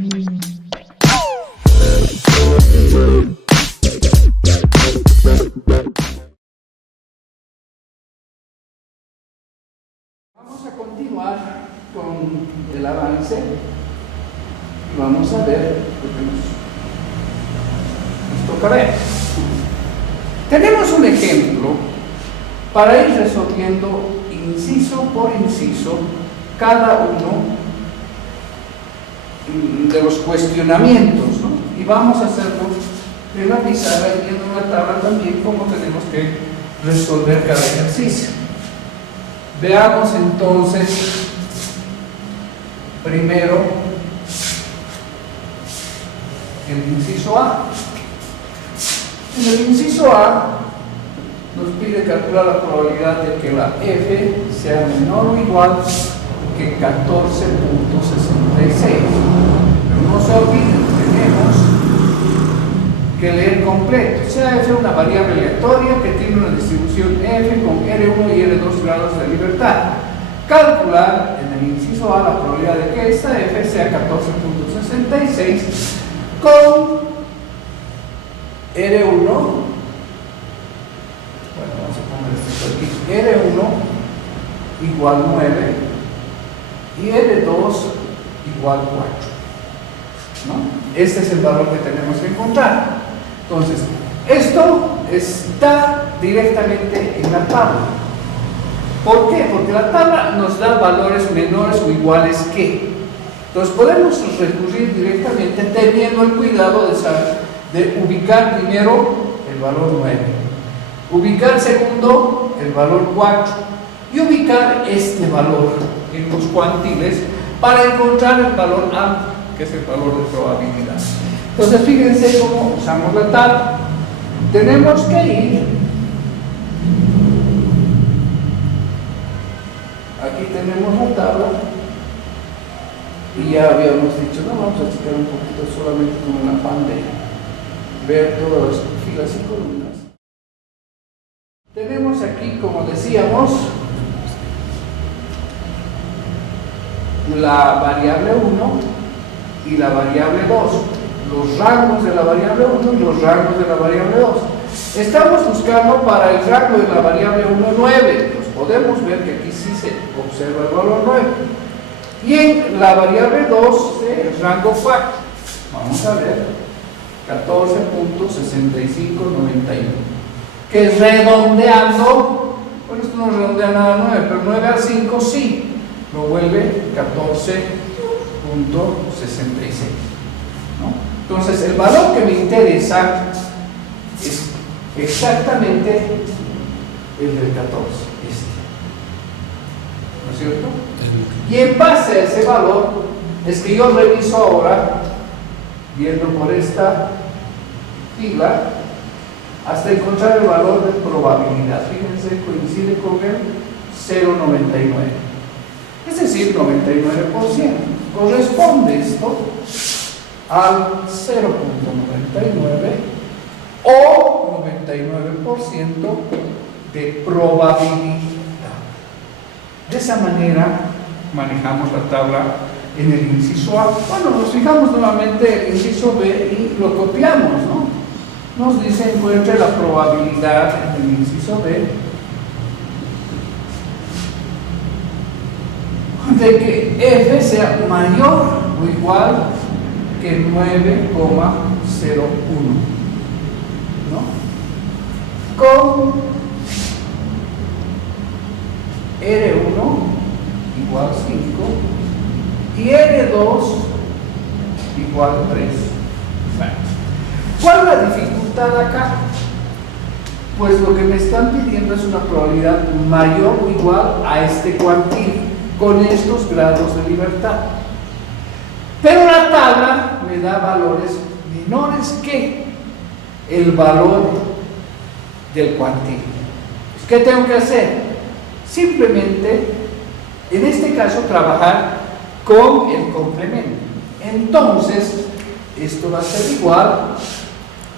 Vamos a continuar con el avance y vamos a ver lo que nos toca ver. Tenemos un ejemplo para ir resolviendo inciso por inciso cada uno de los cuestionamientos, ¿no? Y vamos a hacerlo en la pizarra y viendo en la tabla también cómo tenemos que resolver cada ejercicio. Veamos entonces primero el inciso A. En el inciso A nos pide calcular la probabilidad de que la F sea menor o igual que 14.66. Pero no se olviden, tenemos que leer completo. Sea F una variable aleatoria que tiene una distribución F con R1 y R2 grados de libertad. Calcular en el inciso A la probabilidad de que esta F sea 14.66 con R1, bueno, vamos a poner esto aquí, R1 igual 9 y R2 igual 4, ¿no? Este es el valor que tenemos que encontrar. Entonces, esto está directamente en la tabla. ¿Por qué? Porque la tabla nos da valores menores o iguales que. Entonces, podemos recurrir directamente teniendo el cuidado de ubicar primero el valor 9, ubicar segundo el valor 4 y ubicar este valor en los cuantiles para encontrar el valor A, que es el valor de probabilidad. Entonces, fíjense cómo usamos la tabla. Tenemos que ir, aquí tenemos la tabla y ya habíamos dicho, no, vamos a checar un poquito solamente con un afán de ver todas las filas y columnas. Tenemos aquí, como decíamos, la variable 1 y la variable 2, los rangos de la variable 1 y los rangos de la variable 2. Estamos buscando para el rango de la variable 1 9, pues podemos ver que aquí sí se observa el valor 9. Y en la variable 2 el rango 4, vamos a ver 14.6591, que es redondeando, bueno, esto no redondea nada a 9, pero 9 al 5 sí, lo vuelve 14.66, ¿no? Entonces, el valor que me interesa es exactamente el del 14, ¿no es cierto? Y en base a ese valor es que yo reviso ahora, viendo por esta fila, hasta encontrar el valor de probabilidad. Fíjense, coincide con el 0,99. Es decir, 99%. Corresponde esto al 0,99 o 99% de probabilidad. De esa manera manejamos la tabla en el inciso A. Bueno, nos fijamos nuevamente en el inciso B y lo copiamos, ¿no? Nos dice encuentre la probabilidad en el inciso B de que F sea mayor o igual que 9,01, ¿no? Con R1 igual 5 y R2 igual 3. ¿Cuál es la dificultad acá? Pues lo que me están pidiendo es una probabilidad mayor o igual a este cuantil con estos grados de libertad. Pero la tabla me da valores menores que el valor del cuantil. ¿Qué tengo que hacer? Simplemente, en este caso, trabajar con el complemento. Entonces, esto va a ser igual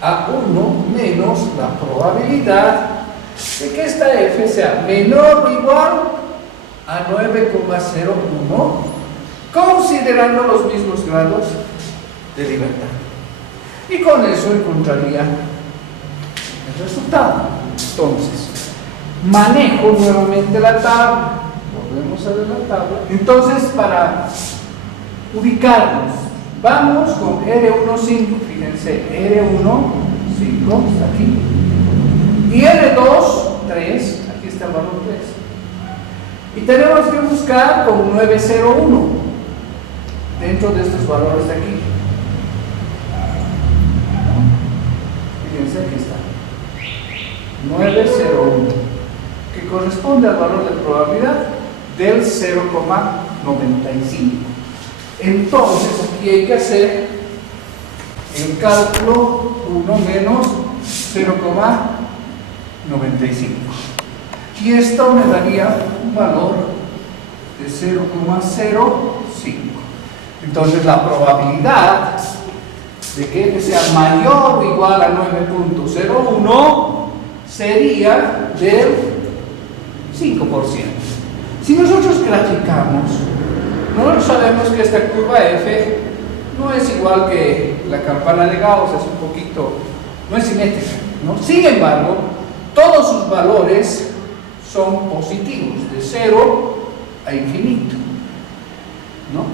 a 1 menos la probabilidad de que esta F sea menor o igual a 9,01, considerando los mismos grados de libertad. Y con eso encontraría el resultado. Entonces, manejo nuevamente la tabla. Volvemos a ver la tabla. Entonces, para ubicarnos, vamos con R1, 5. Fíjense, R1, 5, está aquí. Y R2, 3. Aquí está el valor 3. Y tenemos que buscar con 901 dentro de estos valores de aquí. Fíjense, aquí está 901, que corresponde al valor de probabilidad del 0,95. Entonces aquí hay que hacer el cálculo 1 menos 0,95, y esto me daría un valor de 0,05. Entonces la probabilidad de que sea mayor o igual a 9.01 sería del 5%. Si nosotros graficamos, nosotros sabemos que esta curva F no es igual que la campana de Gauss, es un poquito, no es simétrica, ¿no? Sin embargo, todos sus valores son positivos, de 0 a infinito, ¿no?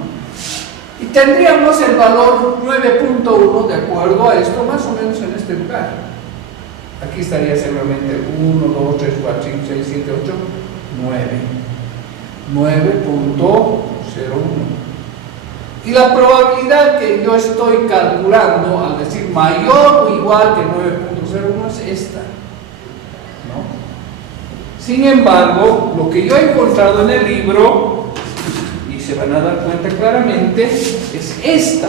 Y tendríamos el valor 9.1 de acuerdo a esto, más o menos en este lugar. Aquí estaría seguramente 1, 2, 3, 4, 5, 6, 7, 8, 9.01. Y la probabilidad que yo estoy calculando al decir mayor o igual que 9.01 es esta, ¿no? Sin embargo, lo que yo he encontrado en el libro, y se van a dar cuenta claramente, es esta.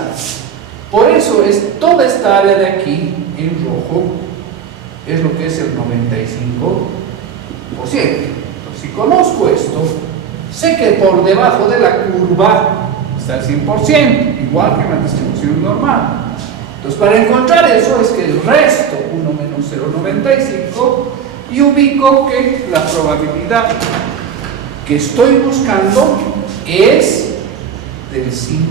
Por eso es toda esta área de aquí en rojo, es lo que es el 95%. Entonces, si conozco esto, sé que por debajo de la curva está el 100%, igual que en la distribución normal. Entonces, para encontrar eso es que el resto, 1 menos 0,95, y ubico que la probabilidad que estoy buscando es del 5%.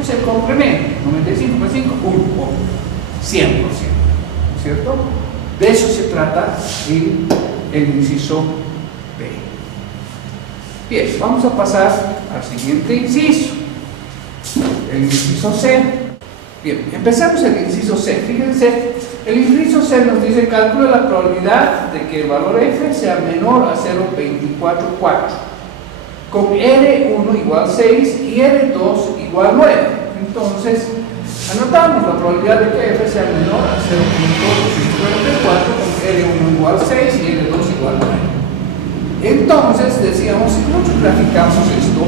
Es el complemento, 95 más 5, 100%. ¿Cierto? De eso se trata el inciso B. Bien, vamos a pasar al siguiente inciso, el inciso C. Bien, empezamos el inciso C. Fíjense, el inciso C nos dice: calcula la probabilidad de que el valor F sea menor a 0.244 con R1 igual 6 y R2 igual 9. Entonces, anotamos la probabilidad de que F sea menor a 0.244 con R1 igual 6 y R2 igual 9. Entonces, decíamos, si nosotros graficamos esto,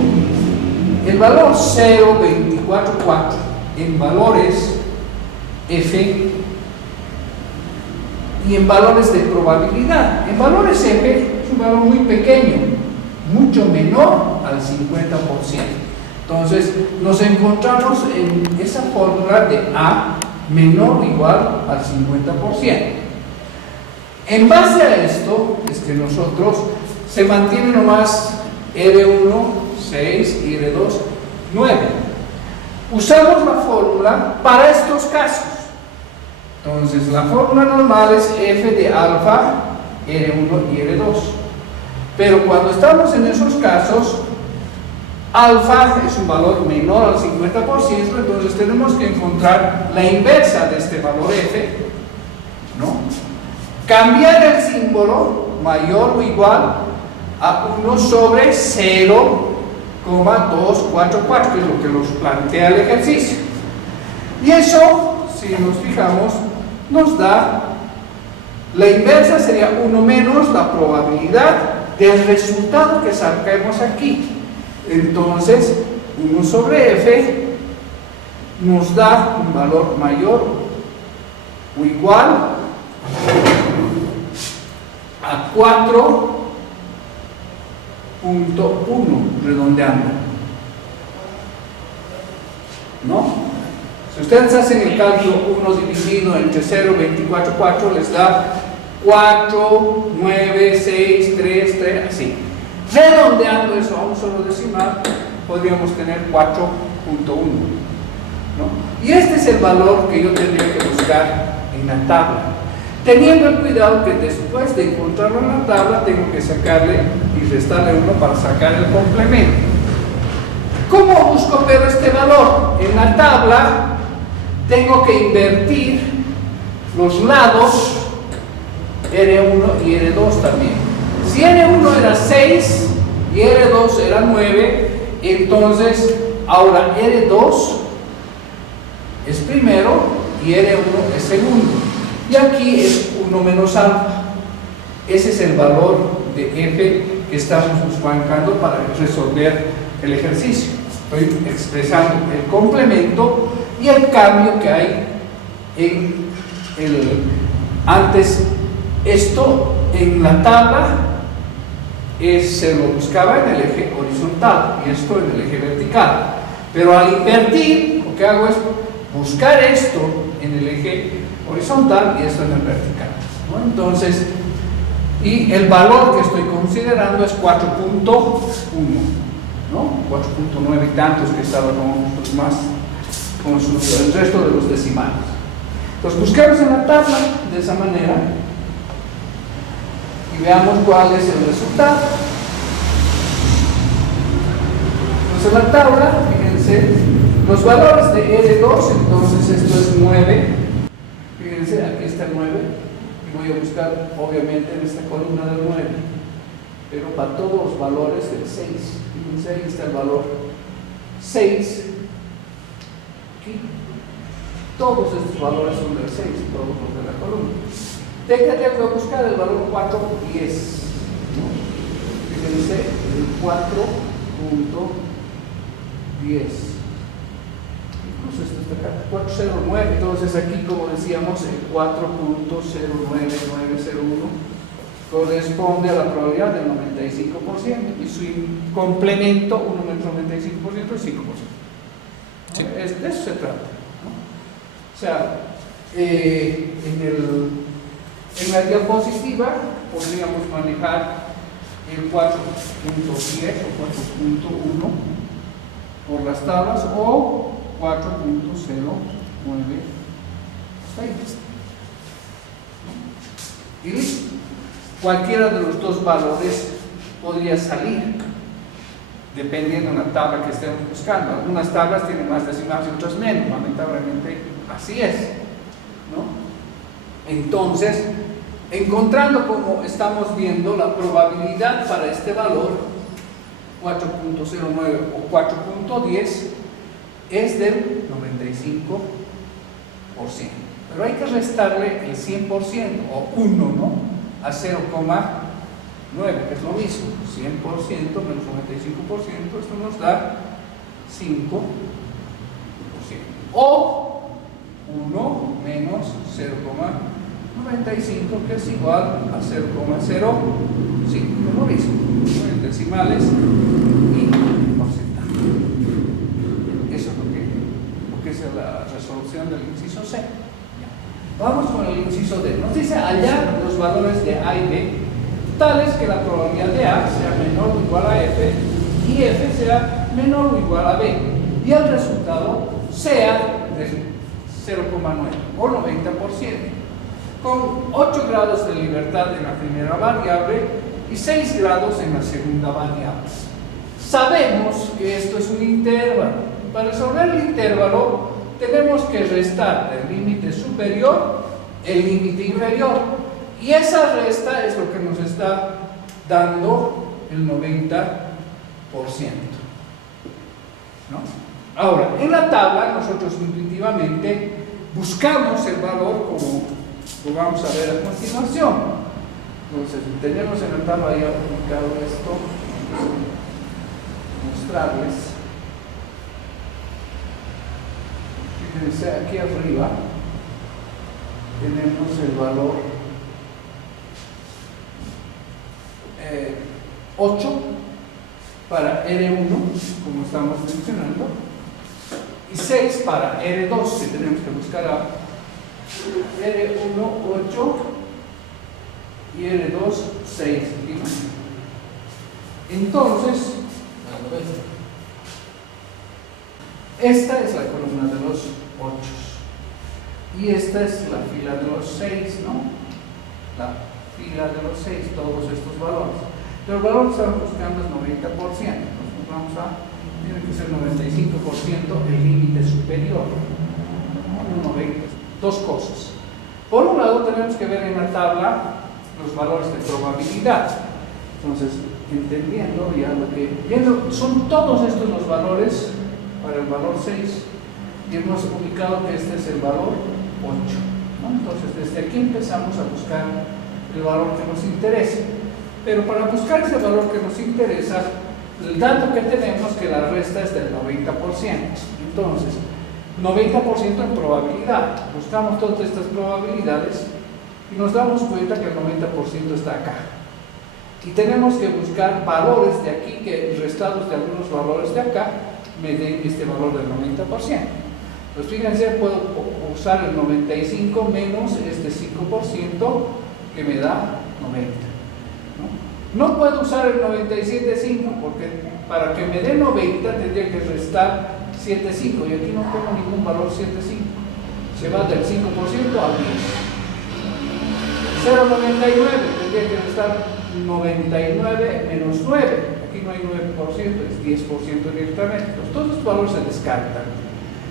el valor 0.244 en valores F y en valores de probabilidad. En valores F es un valor muy pequeño, mucho menor al 50%. Entonces, nos encontramos en esa fórmula de A menor o igual al 50%. En base a esto, es que nosotros se mantiene nomás R1, 6 y R2, 9. Usamos la fórmula para estos casos. Entonces, la fórmula normal es F de alfa, R1 y R2. Pero cuando estamos en esos casos, alfa es un valor menor al 50%, entonces tenemos que encontrar la inversa de este valor F, ¿no? Cambiar el símbolo mayor o igual a 1 sobre 0,244, que es lo que nos plantea el ejercicio. Y eso, si nos fijamos, nos da la inversa, sería 1 menos la probabilidad del resultado que saquemos aquí. Entonces, 1 sobre F nos da un valor mayor o igual a 4.1, redondeando, ¿no? Si ustedes hacen el cálculo 1 dividido entre 0.244, les da 4, 9, 6, 3, 3, así. Redondeando eso a un solo decimal, podríamos tener 4.1. ¿no? Y este es el valor que yo tendría que buscar en la tabla, teniendo el cuidado que después de encontrarlo en la tabla tengo que sacarle y restarle 1 para sacar el complemento. ¿Cómo busco pero este valor? En la tabla tengo que invertir los lados R1 y R2 también. Si R1 era 6 y R2 era 9, entonces ahora R2 es primero y R1 es segundo. Y aquí es 1 menos alfa. Ese es el valor de F que estamos buscando para resolver el ejercicio. Estoy expresando el complemento y el cambio que hay en el antes. Esto en la tabla se lo buscaba en el eje horizontal y esto en el eje vertical. Pero al invertir, lo que hago es buscar esto en el eje horizontal y esto en el vertical, ¿no? Entonces, y el valor que estoy considerando es 4.1, ¿no? 4.9 y tantos que estaba con el resto de los decimales. Entonces buscamos en la tabla de esa manera y veamos cuál es el resultado. Entonces en la tabla, fíjense, los valores de R2, entonces esto es 9, fíjense, aquí está el 9, y voy a buscar obviamente en esta columna del 9, pero para todos los valores del 6, fíjense, ahí está el valor 6, aquí, todos estos valores son del 6, todos los de la columna. Tengo que buscar el valor 4.10, ¿no? Fíjense, el 4.10. Incluso esto está acá, 409. Entonces aquí, como decíamos, el 4.09901 corresponde a la probabilidad del 95% y su complemento, 1 menos 95% es 5%. ¿No? Sí. De eso se trata, ¿no? O sea, en la diapositiva podríamos manejar el 4.10 o 4.1 por las tablas o 4.096. Y listo. Cualquiera de los dos valores podría salir dependiendo de la tabla que estemos buscando. Algunas tablas tienen más decimales y otras menos, lamentablemente así es, ¿no? Entonces, encontrando, como estamos viendo, la probabilidad para este valor 4.09 o 4.10 es del 95%, pero hay que restarle el 100% o 1, ¿no? A 0,9, que es lo mismo, 100% menos 95%, esto nos da 5%, o 1 menos 0,95, que es igual a 0,05, lo mismo, en decimales y porcentaje. Eso es lo que es la resolución del inciso C. Vamos con el inciso D. Nos dice hallar los valores de A y B tales que la probabilidad de A sea menor o igual a F y F sea menor o igual a B y el resultado sea de 0,9 o 90%, con 8 grados de libertad en la primera variable y 6 grados en la segunda variable. Sabemos que esto es un intervalo. Para resolver el intervalo tenemos que restar del límite superior el límite inferior y esa resta es lo que nos está dando el 90%, ¿no? Ahora, en la tabla nosotros intuitivamente buscamos el valor como lo vamos a ver a continuación. Entonces, tenemos en la tabla ya ubicado esto, mostrarles. Fíjense, aquí arriba tenemos el valor 8 para R1, como estamos mencionando, y 6 para R2, que tenemos que buscar a R1 8 y R2 6. Entonces, Esta es la columna de los 8 y esta es la fila de los 6, ¿no? La fila de los 6, todos estos valores. Pero el valor que estamos buscando es 90%. Entonces vamos a, tiene que ser 95% el límite superior. No 90. Dos cosas. Por un lado tenemos que ver en la tabla los valores de probabilidad. Entonces, entendiendo ya lo que, viendo, son todos estos los valores para el valor 6 y hemos ubicado que este es el valor 8, ¿no? Entonces desde aquí empezamos a buscar el valor que nos interesa, pero para buscar ese valor que nos interesa, el dato que tenemos que la resta es del 90%. Entonces 90% en probabilidad, buscamos todas estas probabilidades y nos damos cuenta que el 90% está acá. Y tenemos que buscar valores de aquí, que restados de algunos valores de acá, me den este valor del 90%. Pues fíjense, puedo usar el 95 menos este 5% que me da 90. No puedo usar el 97,5 porque para que me dé 90 tendría que restar 7,5 y aquí no tengo ningún valor 7,5. Se va del 5% al 10. 0,99 tendría que restar 99 menos 9, aquí no hay 9%, es 10% directamente. Entonces, todos los valores se descartan.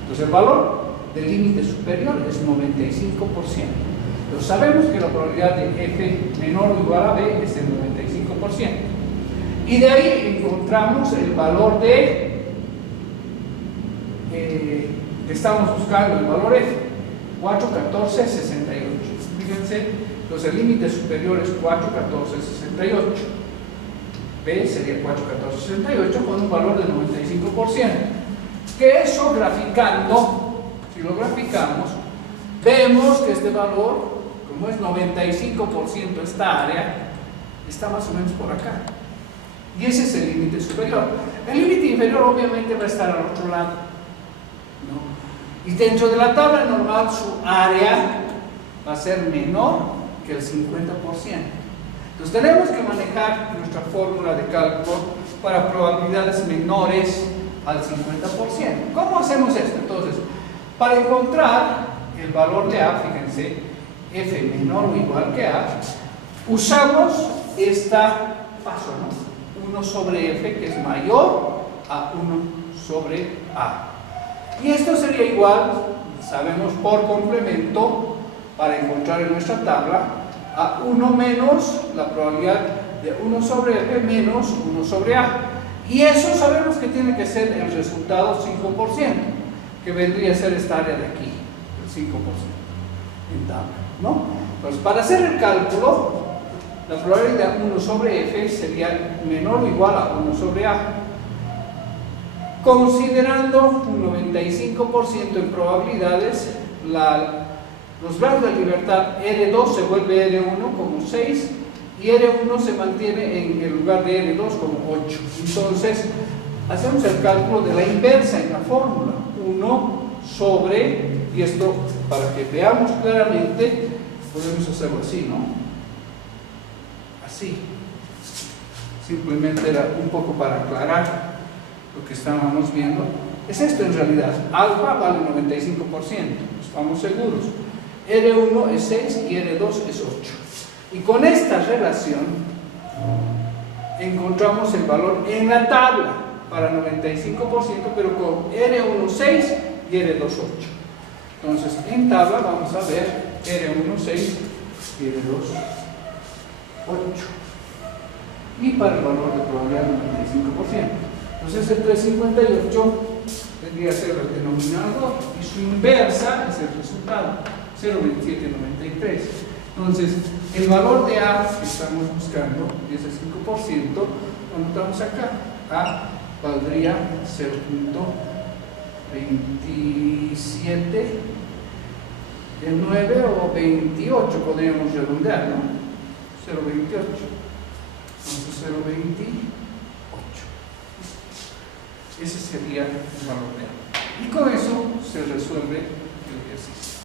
Entonces el valor del límite superior es 95%. Entonces sabemos que la probabilidad de f menor o igual a b es el 95%. Y de ahí encontramos el valor de que estamos buscando, el valor f, 4, 14, 68. Fíjense, entonces el límite superior es 4, 14, 68. B sería 4, 14, 68 con un valor del 95%. Que eso graficando, si lo graficamos, vemos que este valor, como es 95% esta área, está más o menos por acá. Y ese es el límite superior. El límite inferior obviamente va a estar al otro lado, ¿no? Y dentro de la tabla normal su área va a ser menor que el 50%. Entonces tenemos que manejar nuestra fórmula de cálculo para probabilidades menores al 50%. ¿Cómo hacemos esto? Entonces, para encontrar el valor de A, fíjense, f menor o igual que A, usamos esta paso, ¿no? 1 sobre f, que es mayor a 1 sobre A. Y esto sería igual, sabemos por complemento, para encontrar en nuestra tabla, a 1 menos la probabilidad de 1 sobre f menos 1 sobre A. Y eso sabemos que tiene que ser el resultado 5%, que vendría a ser esta área de aquí, el 5% en tabla, ¿no? Pues para hacer el cálculo, la probabilidad de 1 sobre f sería menor o igual a 1 sobre A. Considerando un 95% en probabilidades, los grados de libertad R2 se vuelve R1 como 6 y R1 se mantiene en el lugar de R2 como 8. Entonces, hacemos el cálculo de la inversa en la fórmula. 1 sobre, y esto para que veamos claramente, podemos hacerlo así, ¿no? Así. Simplemente era un poco para aclarar lo que estábamos viendo. Es esto en realidad. Alfa vale 95%, estamos seguros. R1 es 6 y R2 es 8. Y con esta relación encontramos el valor en la tabla para 95%, pero con R1 6 y R2 8. Entonces en tabla vamos a ver R1 6 y R2 8. Y para el valor de probabilidad 95%. Entonces el 358 tendría que ser el denominador y su inversa es el resultado, 0,2793. Entonces, el valor de A que estamos buscando, y ese 5%, lo anotamos acá. A valdría 0.27 el 9 o 28, podríamos redondear, ¿no? 0.28. Entonces 0.28. Ese sería el valor de A. Y con eso se resuelve